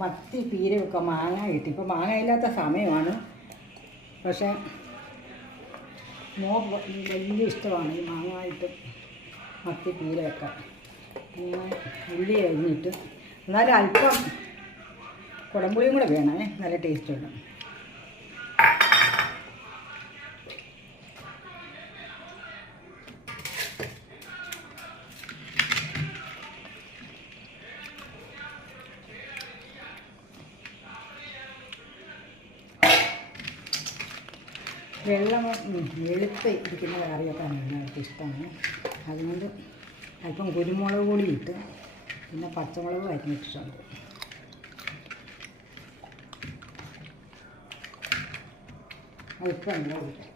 മത്തി പീര വെക്കാൻ മാങ്ങ കിട്ടി. ഇപ്പോൾ മാങ്ങ ഇല്ലാത്ത സമയമാണ്. പക്ഷേ വലിയ ഇഷ്ടമാണ് ഈ മാങ്ങായിട്ട് മത്തി പീര വെക്കാൻ. ഉള്ളി കഴിഞ്ഞിട്ട് എന്നാലും അല്പം കുടംപുളിയും കൂടെ വേണമേ, നല്ല ടേസ്റ്റ് ഉണ്ട്. വെളുത്ത് ഇരിക്കുന്ന കറിയൊക്കെ നന്നായിട്ട് ഇഷ്ടമാണ്. അതുകൊണ്ട് അല്പം കുരുമുളക് പൊടി ഇട്ട് പിന്നെ പച്ചമുളക് അരിഞ്ഞിട്ടുണ്ട്. അല്പം മുളക്